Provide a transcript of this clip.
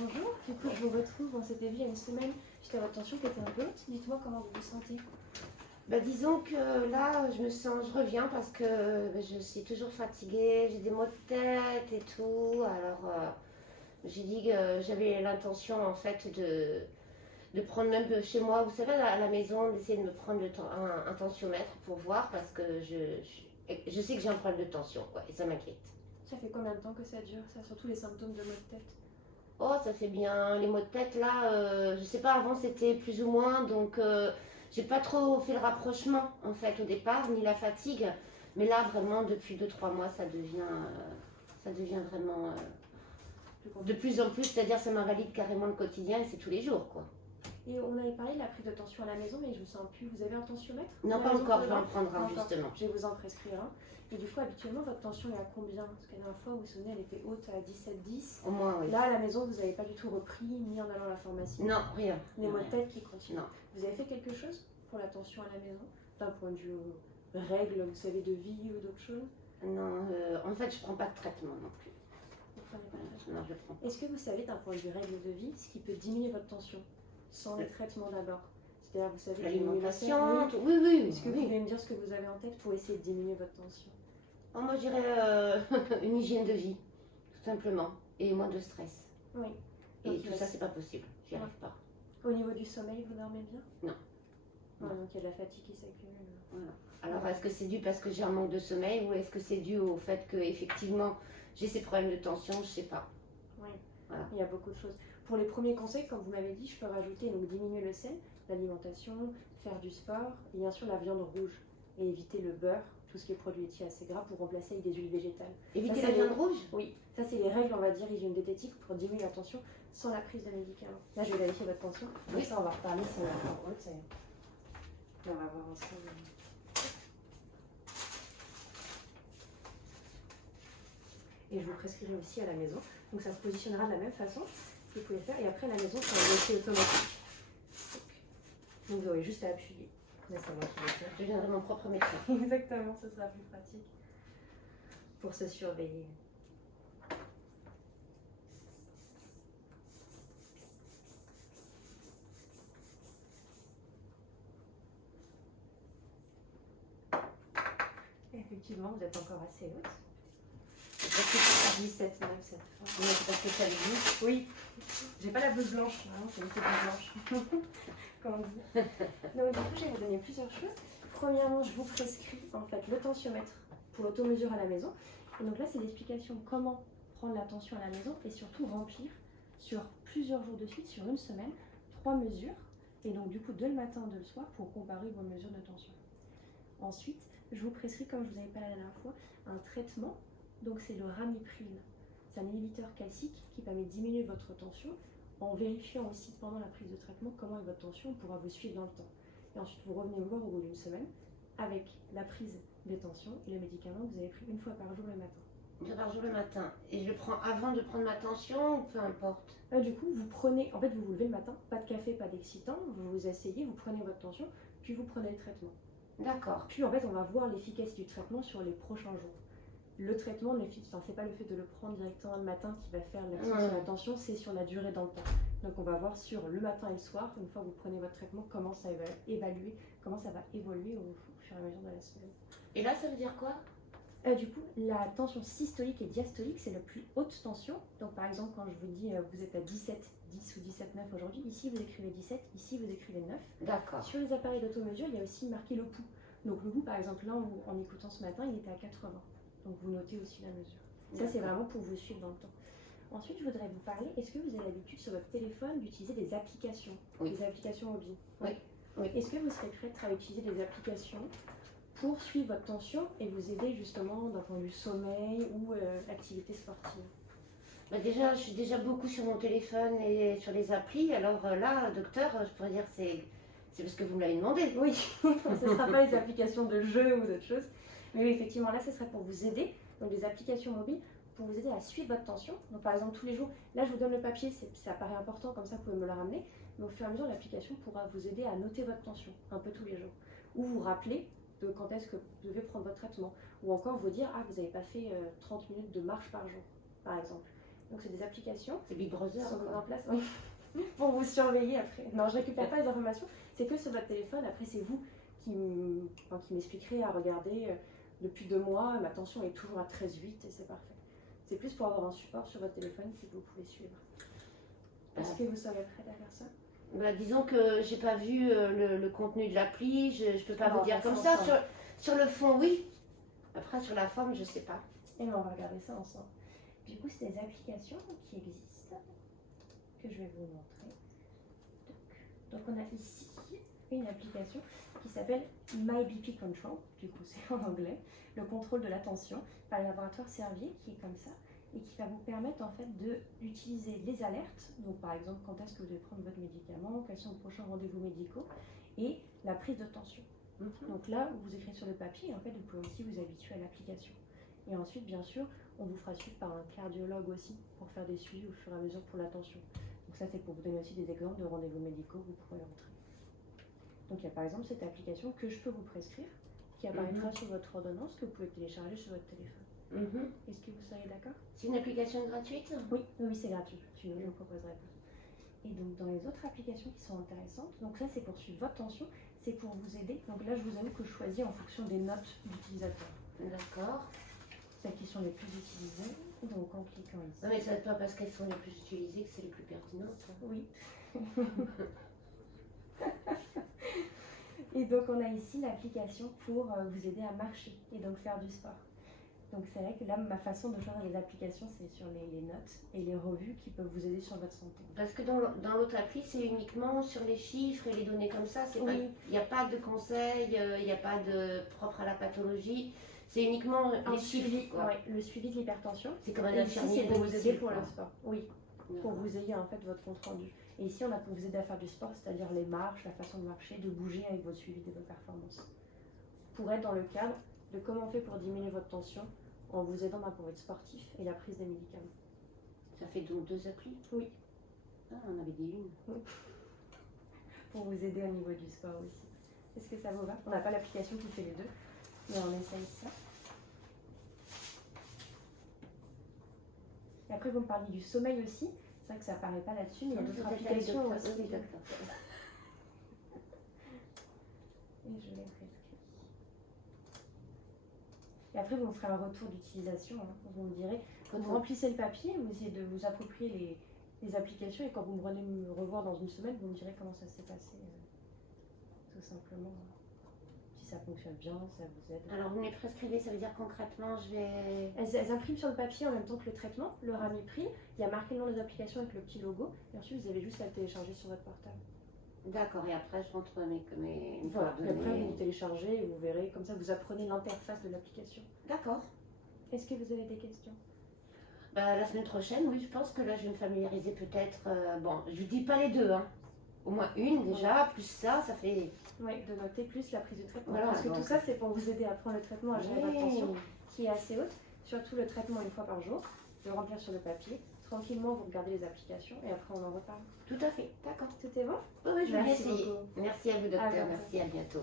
Bonjour, du coup je vous retrouve, on s'était vu il y a une semaine suite à votre tension qui était un peu haute. Dites-moi comment vous vous sentez. Disons que là, je reviens parce que je suis toujours fatiguée, j'ai des maux de tête et tout. Alors, j'ai dit que j'avais l'intention en fait de prendre même chez moi, vous savez, à la maison, d'essayer de me prendre un tensiomètre pour voir parce que je sais que j'ai un problème de tension, quoi, et ça m'inquiète. Ça fait combien de temps que ça dure, ça, surtout les symptômes de maux de tête? Oh, ça fait bien les maux de tête là, je sais pas, avant c'était plus ou moins, donc j'ai pas trop fait le rapprochement en fait au départ, ni la fatigue, mais là vraiment depuis 2 3 mois ça devient vraiment de plus en plus, c'est-à-dire ça m'invalide carrément le quotidien et c'est tous les jours quoi. Et on avait parlé de la prise de tension à la maison, mais je ne sens plus. Vous avez un tensiomètre Non, à la pas maison encore, pour je le vais en voir? prendre Pas un encore. justement. Je vais vous en prescrire un. Et du coup, habituellement, votre tension est à combien? Parce que la dernière fois, vous vous souvenez, elle était haute à 17,10. Au moins, oui. Là, à la maison, vous n'avez pas du tout repris, ni en allant à la pharmacie. Non, rien. Les maux de Rien. tête qui continuent. Non. Vous avez fait quelque chose pour la tension à la maison? D'un point de vue règles, vous savez, de vie ou d'autres choses? Non, en fait je prends pas de traitement non plus. Vous prenez pas de traitement. Non, je prends pas. Est-ce que vous savez, d'un point de vue règles de vie, ce qui peut diminuer votre tension sans les traitements d'abord? C'est-à-dire, vous savez, diminuer le sel, L'alimentation, oui. tout. Oui, oui. Est-ce que vous oui. pouvez me dire ce que vous avez en tête pour essayer de diminuer votre tension? Oh, moi je dirais une hygiène de vie, tout simplement, et moins de stress. Oui. Et Donc, tout ça, c'est pas possible. J'y arrive pas. Au niveau du sommeil, vous dormez bien? Non. Ouais, donc il y a de la fatigue qui s'accumule. Voilà. Alors, est-ce que c'est dû parce que j'ai un manque de sommeil ou est-ce que c'est dû au fait que effectivement j'ai ces problèmes de tension? Je sais pas. Oui. Voilà. Il y a beaucoup de choses. Pour les premiers conseils, comme vous m'avez dit, je peux rajouter donc diminuer le sel, l'alimentation, faire du sport, et bien sûr la viande rouge et éviter le beurre, tout ce qui est produit laitier assez gras pour remplacer avec des huiles végétales. Éviter Ça, la c'est viande rouge? Oui, ça c'est les règles, on va dire, hygiène diététique pour diminuer la tension sans la prise de médicaments. Là, je vais vérifier votre tension. Oui. Ça, on va reparler si on est encore haute. On va voir ensemble. Et je vous prescrirai aussi à la maison. Donc ça se positionnera de la même façon que vous pouvez faire. Et après, à la maison, c'est un dossier automatique. Donc vous aurez juste à appuyer. Mais c'est moi qui vais faire. Je deviendrai mon propre médecin. Exactement, ce sera plus pratique pour se surveiller. Effectivement, vous êtes encore assez haute. Parce que c'est 17, 9, cette fois. parce que ça existe. Oui, j'ai pas la blouse blanche, hein, c'est une petite blouse blanche. Comme on dit. Donc, du coup, je vais vous donner plusieurs choses. Premièrement, je vous prescris en fait le tensiomètre pour l'automesure à la maison. Et donc là, c'est l'explication de comment prendre la tension à la maison et surtout remplir sur plusieurs jours de suite, sur une semaine, 3 mesures. Et donc, du coup, 2 le matin, 2 le soir pour comparer vos mesures de tension. Ensuite, je vous prescris, comme je vous avais parlé la dernière fois, un traitement. Donc, c'est le ramipril. C'est un inhibiteur calcique qui permet de diminuer votre tension en vérifiant aussi pendant la prise de traitement comment est votre tension. On pourra vous suivre dans le temps. Et ensuite, vous revenez me voir au bout d'une semaine avec la prise des tensions et le médicament que vous avez pris une fois par jour le matin. Une fois par jour le matin. Et je le prends avant de prendre ma tension ou peu importe? Du coup, vous prenez, en fait, vous vous levez le matin, pas de café, pas d'excitant, vous vous asseyez, vous prenez votre tension, puis vous prenez le traitement. D'accord. Puis en fait, on va voir l'efficacité du traitement sur les prochains jours. Le traitement, c'est pas le fait de le prendre directement le matin qui va faire l'action sur la tension, c'est sur la durée dans le temps. Donc on va voir sur le matin et le soir, une fois que vous prenez votre traitement, comment ça va évaluer, comment ça va évoluer au fur et à mesure de la semaine. Et là, ça veut dire quoi? Du coup, la tension systolique et diastolique, c'est la plus haute tension. Donc par exemple, quand je vous dis vous êtes à 17, 10 ou 17, 9 aujourd'hui, ici vous écrivez 17, ici vous écrivez 9. D'accord. Sur les appareils d'automesure, il y a aussi marqué le pouls. Donc le pouls, par exemple, là, en écoutant ce matin, il était à 80. Donc vous notez aussi la mesure. Ça, c'est vraiment pour vous suivre dans le temps. Ensuite, je voudrais vous parler, est-ce que vous avez l'habitude sur votre téléphone d'utiliser des applications? Oui. Des applications mobiles? Oui. Oui. Est-ce que vous serez prête à utiliser des applications pour suivre votre tension et vous aider justement d'un point de vue sommeil ou activité sportive? Déjà, je suis déjà beaucoup sur mon téléphone et sur les applis. Alors là, docteur, je pourrais dire c'est parce que vous me l'avez demandé. Oui, ce ne sera pas les applications de jeu ou d'autres choses. Mais oui, effectivement, là, ce serait pour vous aider. Donc, des applications mobiles pour vous aider à suivre votre tension. Donc, par exemple, tous les jours, là, je vous donne le papier, ça paraît important, comme ça, vous pouvez me le ramener. Mais au fur et à mesure, l'application pourra vous aider à noter votre tension, un peu tous les jours. Ou vous rappeler de quand est-ce que vous devez prendre votre traitement. Ou encore vous dire, ah, vous n'avez pas fait 30 minutes de marche par jour, par exemple. Donc c'est des applications C'est Big Brother. qui sont mises Quoi. en place pour vous surveiller après. Non, je récupère pas les informations, c'est que sur votre téléphone. Après, c'est vous qui m'expliquerez à regarder depuis 2 mois, ma tension est toujours à 13,8 et c'est parfait. C'est plus pour avoir un support sur votre téléphone que vous pouvez suivre. Est-ce que vous seriez prête à faire ça? Bah, disons que j'ai pas vu le contenu de l'appli, je peux pas Alors, vous dire on va comme faire ça. ensemble. Sur le fond, oui. Après, sur la forme, je sais pas. Et on va regarder ça ensemble. Du coup, c'est des applications qui existent, que je vais vous montrer. Donc on a ici une application qui s'appelle My BP Control, du coup c'est en anglais, le contrôle de la tension par le laboratoire Servier, qui est comme ça, et qui va vous permettre en fait d'utiliser les alertes, donc par exemple quand est-ce que vous devez prendre votre médicament, quels sont vos prochains rendez-vous médicaux, et la prise de tension. Donc là, vous écrivez sur le papier, et en fait vous pouvez aussi vous habituer à l'application. Et ensuite, bien sûr, on vous fera suivre par un cardiologue aussi, pour faire des suivis au fur et à mesure pour la tension. Donc ça, c'est pour vous donner aussi des exemples de rendez-vous médicaux que vous pourrez entrer. Donc il y a par exemple cette application que je peux vous prescrire, qui apparaîtra sur votre ordonnance, que vous pouvez télécharger sur votre téléphone. Est-ce que vous seriez d'accord? C'est une application gratuite? Oui, oui, c'est gratuit, sinon je ne proposerai pas. Et donc dans les autres applications qui sont intéressantes, donc ça c'est pour suivre votre tension, c'est pour vous aider. Donc là je vous avoue que je choisis en fonction des notes d'utilisateur. D'accord. Celles qui sont les plus utilisées, donc en cliquant ici. Non, mais ça n'est pas parce qu'elles sont les plus utilisées que c'est les plus pertinentes. Oui. Et donc on a ici l'application pour vous aider à marcher et donc faire du sport. Donc c'est vrai que là ma façon de choisir les applications c'est sur les notes et les revues qui peuvent vous aider sur votre santé. Parce que dans l'autre appli, c'est uniquement sur les chiffres et les données comme ça. Oui. Il n'y a pas de conseils, il n'y a pas de propre à la pathologie. C'est uniquement Un les suivi, chiffres. Quoi. ouais, le suivi de l'hypertension. C'est comme un Et ici infirmier c'est pour vous aider domicile, pour quoi. le sport. Oui, pour vous aider en fait votre compte rendu. Et ici on a pour vous aider à faire du sport, c'est-à-dire les marches, la façon de marcher, de bouger avec votre suivi de vos performances. Pour être dans le cadre de comment on fait pour diminuer votre tension en vous aidant pour être sportif et la prise des médicaments. Ça fait donc 2 applis? Oui. Ah, on avait dit une. Pour vous aider au niveau du sport aussi. Est-ce que ça vous va? On n'a pas l'application qui fait les deux, mais on essaye ça. Et après, vous me parliez du sommeil aussi. C'est vrai que ça apparaît pas là-dessus, mais il y a d'autres applications aussi. Oui, d'accord. Et je les prescris. Et après, vous me ferez un retour d'utilisation. Hein. Vous me direz, quand vous remplissez le papier, vous essayez de vous approprier les applications et quand vous me venez me revoir dans une semaine, vous me direz comment ça s'est passé. Tout simplement. Si ça fonctionne bien, ça vous aide. Alors, vous me les prescrivez, ça veut dire concrètement, je vais... Elles impriment sur le papier en même temps que le traitement, le Ramipril. Il y a marqué le nom des applications avec le petit logo. Et ensuite, vous avez juste à le télécharger sur votre portable. D'accord, et après, je rentre mes Voilà, et après, coordonnées. vous téléchargez et vous verrez. Comme ça, vous apprenez l'interface de l'application. D'accord. Est-ce que vous avez des questions? Bah, la semaine prochaine, oui, je pense que là, je vais me familiariser peut-être... bon, je ne dis pas les deux, hein. Au moins une déjà, plus ça fait... Oui, de noter plus la prise de traitement. Voilà, Parce que donc... tout ça, c'est pour vous aider à prendre le traitement, à gérer votre tension, qui est assez haute. Surtout le traitement une fois par jour, de remplir sur le papier. Tranquillement, vous regardez les applications et après, on en reparle. Tout à fait, d'accord. Tout est bon? Oui, je vais Merci essayer. beaucoup. Merci à vous, À docteur. bientôt. Merci, à bientôt.